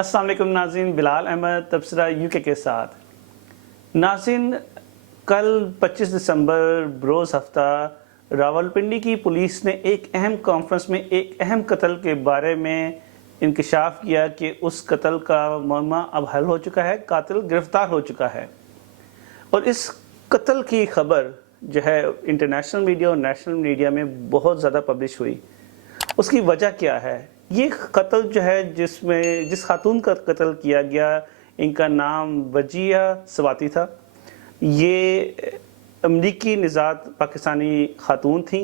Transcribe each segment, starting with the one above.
अस्सलाम वालेकुम नाज़रीन, बिलाल अहमद तबसरा यूके के साथ। नाज़रीन, कल 25 दिसंबर बरोज़ हफ्ता रावलपिंडी की पुलिस ने एक अहम कॉन्फ्रेंस में एक अहम कत्ल के बारे में इंकशाफ किया कि उस कत्ल का मामला अब हल हो चुका है, कातिल गिरफ्तार हो चुका है। और इस कत्ल की खबर जो है इंटरनेशनल मीडिया और नेशनल मीडिया में बहुत ज़्यादा पब्लिश हुई। उसकी वजह क्या है? ये कत्ल जो है जिस खातून का कत्ल किया गया, इनका नाम वजिया स्वाति था। ये अमरीकी निज़ात पाकिस्तानी खातून थी।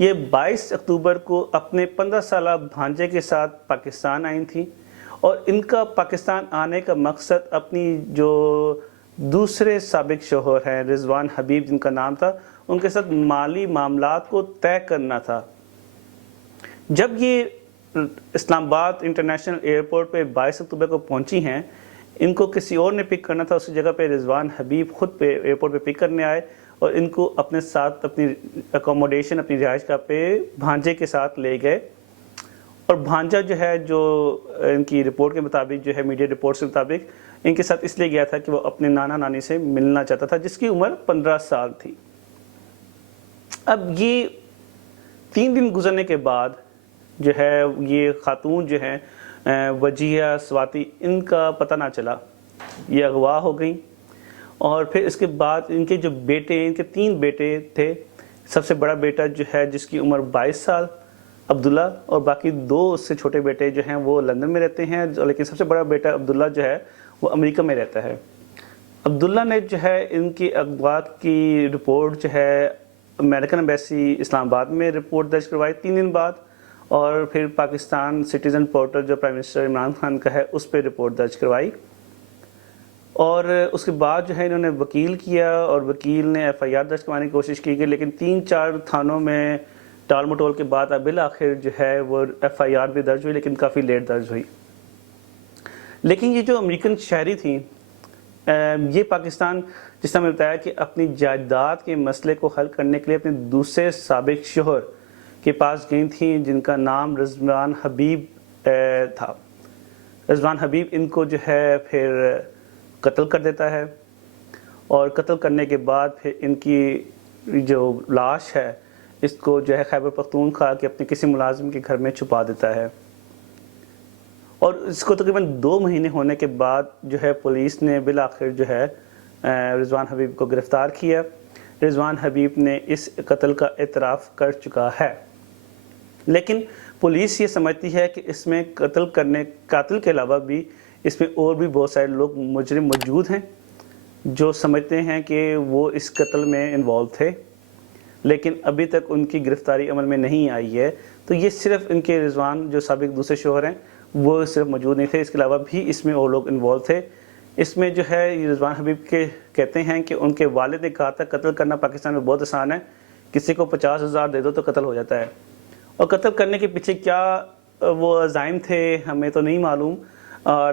ये 22 अक्टूबर को अपने 15 साला भांजे के साथ पाकिस्तान आई थी और इनका पाकिस्तान आने का मकसद अपनी जो दूसरे साबिक शोहर हैं रिजवान हबीब जिनका नाम था, उनके साथ माली मामलात को तय करना था। जब ये इस्लामाबाद इंटरनेशनल एयरपोर्ट पे 22 अक्टूबर को पहुंची हैं, इनको किसी और ने पिक करना था। उसी जगह पे रिजवान हबीब खुद पे एयरपोर्ट पे पिक करने आए और इनको अपने साथ अपनी अकोमोडेशन, अपनी रिहाइश का पे भांजे के साथ ले गए। और भांजा जो है, जो इनकी रिपोर्ट के मुताबिक जो है, मीडिया रिपोर्ट्स के मुताबिक इनके साथ इसलिए गया था कि वो अपने नाना नानी से मिलना चाहता था, जिसकी उम्र 15 साल थी। अब ये 3 दिन गुजरने के बाद जो है ये खातून जो है वजिया स्वाति, इनका पता ना चला, ये अगवा हो गई। और फिर इसके बाद इनके जो बेटे, इनके 3 बेटे थे। सबसे बड़ा बेटा जो है जिसकी उम्र 22 साल अब्दुल्ला, और बाकी 2 उससे छोटे बेटे जो हैं वो लंदन में रहते हैं, लेकिन सबसे बड़ा बेटा अब्दुल्ला जो है वो अमेरिका में रहता है। अब्दुल्ला ने जो है इनकी अगवा की रिपोर्ट जो है अमेरिकन एम्बेसी इस्लामाबाद में रिपोर्ट दर्ज करवाई 3 दिन बाद, और फिर पाकिस्तान सिटीज़न पोर्टल जो प्राइम मिनिस्टर इमरान खान का है उस पर रिपोर्ट दर्ज करवाई। और उसके बाद जो है इन्होंने वकील किया और वकील ने FIR दर्ज करवाने की कोशिश की, लेकिन 3-4 थानों में टाल मटोल के बाद अब आखिर जो है वो FIR भी दर्ज हुई, लेकिन काफ़ी लेट दर्ज हुई। लेकिन ये जो अमेरिकन शहरी थी, ये पाकिस्तान, जिस तरह मैंने बताया कि अपनी जायदाद के मसले को हल करने के लिए अपने दूसरे साबिक शोहर के पास गई थी, जिनका नाम रिजवान हबीब था। रिजवान हबीब इनको जो है फिर कत्ल कर देता है, और कत्ल करने के बाद फिर इनकी जो लाश है इसको जो है खैबर पख्तूनख्वा के अपने किसी मुलाजिम के घर में छुपा देता है। और इसको तकरीबन 2 महीने होने के बाद जो है पुलिस ने बिल आखिर जो है रिजवान हबीब को गिरफ़्तार किया। रिजवान हबीब ने इस कत्ल का एतराफ़ कर चुका है, लेकिन पुलिस ये समझती है कि इसमें कातिल के अलावा भी इसमें और भी बहुत सारे लोग मुजरिम मौजूद हैं जो समझते हैं कि वो इस कत्ल में इन्वॉल्व थे, लेकिन अभी तक उनकी गिरफ्तारी अमल में नहीं आई है। तो ये सिर्फ इनके रिजवान जो साबिक दूसरे शोहर हैं वो सिर्फ मौजूद नहीं थे, इसके अलावा भी इसमें और लोग इन्वॉल्व थे। इसमें जो है रिजवान हबीब के कहते हैं कि उनके वालिद ने कहा था कत्ल करना पाकिस्तान में बहुत आसान है, किसी को 50,000 दे दो तो कत्ल हो जाता है। और कत्ल करने के पीछे क्या वो अज़ाइम थे हमें तो नहीं मालूम,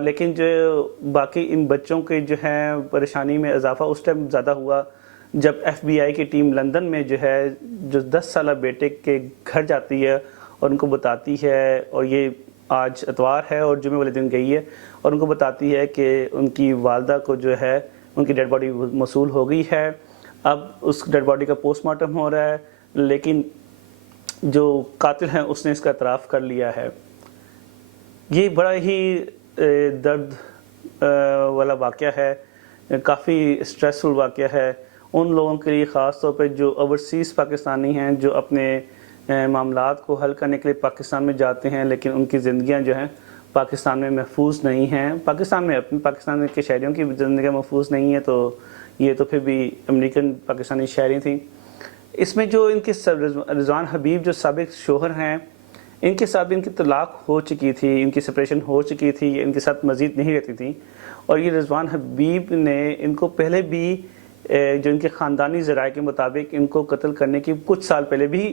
लेकिन जो बाकी इन बच्चों के जो है परेशानी में इजाफा उस टाइम ज़्यादा हुआ जब FBI की टीम लंदन में जो है जो 10 साला बेटे के घर जाती है और उनको बताती है, और ये आज इतवार है और जुमे वाले दिन गई है, और उनको बताती है कि उनकी वालदा को जो है उनकी डेड बॉडी मौसूल हो गई है। अब उस डेड बॉडी का पोस्टमार्टम हो रहा है, लेकिन जो कातिल है उसने इसका एतराफ़ कर लिया है। ये बड़ा ही दर्द वाला वाक़या है, काफ़ी स्ट्रेसफुल वाक़या है उन लोगों के लिए, ख़ास तौर पे जो ओवरसीज़ पाकिस्तानी हैं, जो अपने मामलात को हल करने के लिए पाकिस्तान में जाते हैं, लेकिन उनकी ज़िंदगियां जो हैं पाकिस्तान में महफूज नहीं हैं। पाकिस्तान के शहरियों की ज़िंदगी महफूज नहीं है, तो ये तो फिर भी अमेरिकन पाकिस्तानी शहरी थी। इसमें जो इनके रिजवान हबीब जो साबिक शोहर हैं, इनके साथ भी इनकी तलाक हो चुकी थी, इनकी सेपरेशन हो चुकी थी, इनके साथ मज़ीद नहीं रहती थी। और ये रिजवान हबीब ने इनको पहले भी जो इनके ख़ानदानी ज़राए के मुताबिक इनको कत्ल करने की कुछ साल पहले भी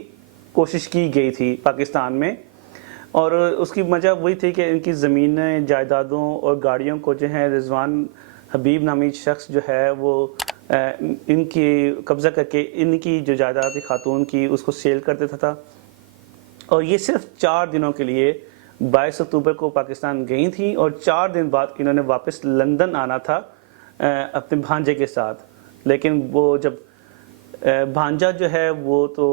कोशिश की गई थी पाकिस्तान में, और उसकी वजह वही थी कि इनकी ज़मीनें, जायदादों और गाड़ियों को जो है रिजवान हबीब नामी शख्स जो है वो इनकी कब्ज़ा करके इनकी जो जायदाद खातून की उसको सेल कर देता था। और ये सिर्फ 4 दिनों के लिए 22 اکتوبر کو پاکستان گئی تھیں اور 4 دن بعد انہوں نے واپس لندن آنا تھا اپنے بھانجے کے ساتھ. لیکن وہ جب بھانجا جو ہے وہ تو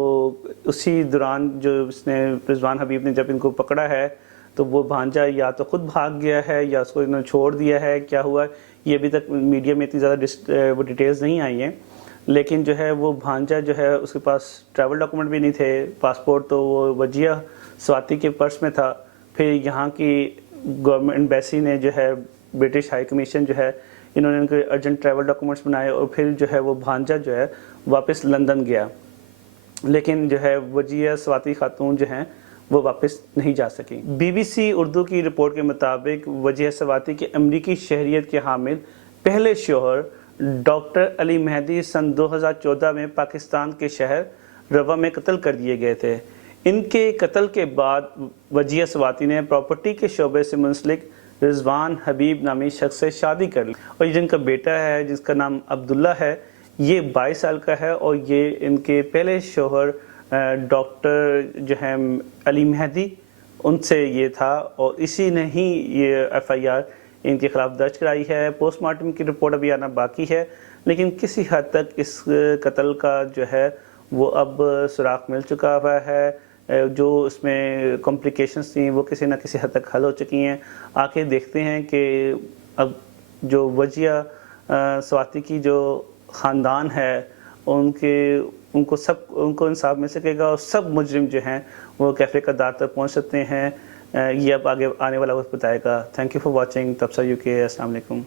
اسی دوران جو اس نے رضوان حبیب نے جب ان کو پکڑا ہے تو وہ بھانجا یا تو خود بھاگ گیا ہے یا اس کو انہوں نے چھوڑ دیا ہے. کیا ہوا یہ ابھی تک میڈیا میں اتنی زیادہ وہ ڈیٹیلز نہیں آئی ہیں. لیکن جو ہے وہ بھانجا جو ہے اس کے پاس ٹریول ڈاکومنٹ بھی نہیں تھے, پاسپورٹ تو وہ وجیہ سواتی کے پرس میں تھا. پھر یہاں کی گورنمنٹ ایمبیسی نے جو ہے برٹش ہائی کمیشن جو ہے انہوں نے ان کے ارجنٹ ٹریول ڈاکومنٹس بنائے اور پھر جو ہے وہ بھانجا جو ہے واپس لندن گیا. لیکن جو ہے وجیہ سواتی خاتون جو ہیں وہ واپس نہیں جا سکیں. بی بی سی اردو کی رپورٹ کے مطابق وجیہ سواتی کے امریکی شہریت کے حامل پہلے شوہر ڈاکٹر علی مہدی سن 2014 میں پاکستان کے شہر روا میں قتل کر دیے گئے تھے. ان کے قتل کے بعد وجیہ سواتی نے پراپرٹی کے شعبے سے منسلک رضوان حبیب نامی شخص سے شادی کر لی اور جن کا بیٹا ہے جس کا نام عبداللہ ہے یہ 22 سال کا ہے اور یہ ان کے پہلے شوہر ڈاکٹر جو ہیں علی مہدی ان سے یہ تھا اور اسی نے ہی یہ ایف آئی آر ان کے خلاف درج کرائی ہے. پوسٹ مارٹم کی رپورٹ ابھی آنا باقی ہے لیکن کسی حد تک اس قتل کا جو ہے وہ اب سراغ مل چکا ہوا ہے. جو اس میں کمپلیکیشنز تھیں وہ کسی نہ کسی حد تک حل ہو چکی ہیں. آخر دیکھتے ہیں کہ اب جو وجیہ سواتی کی جو خاندان ہے ان کو انصاف مل سکے گا اور سب مجرم جو ہیں وہ کیفے کا دار تک پہنچ سکتے ہیں. یہ اب آگے آنے والا وقت بتائے گا. تھینک یو فار واچنگ تبصرہ UK. السلام علیکم.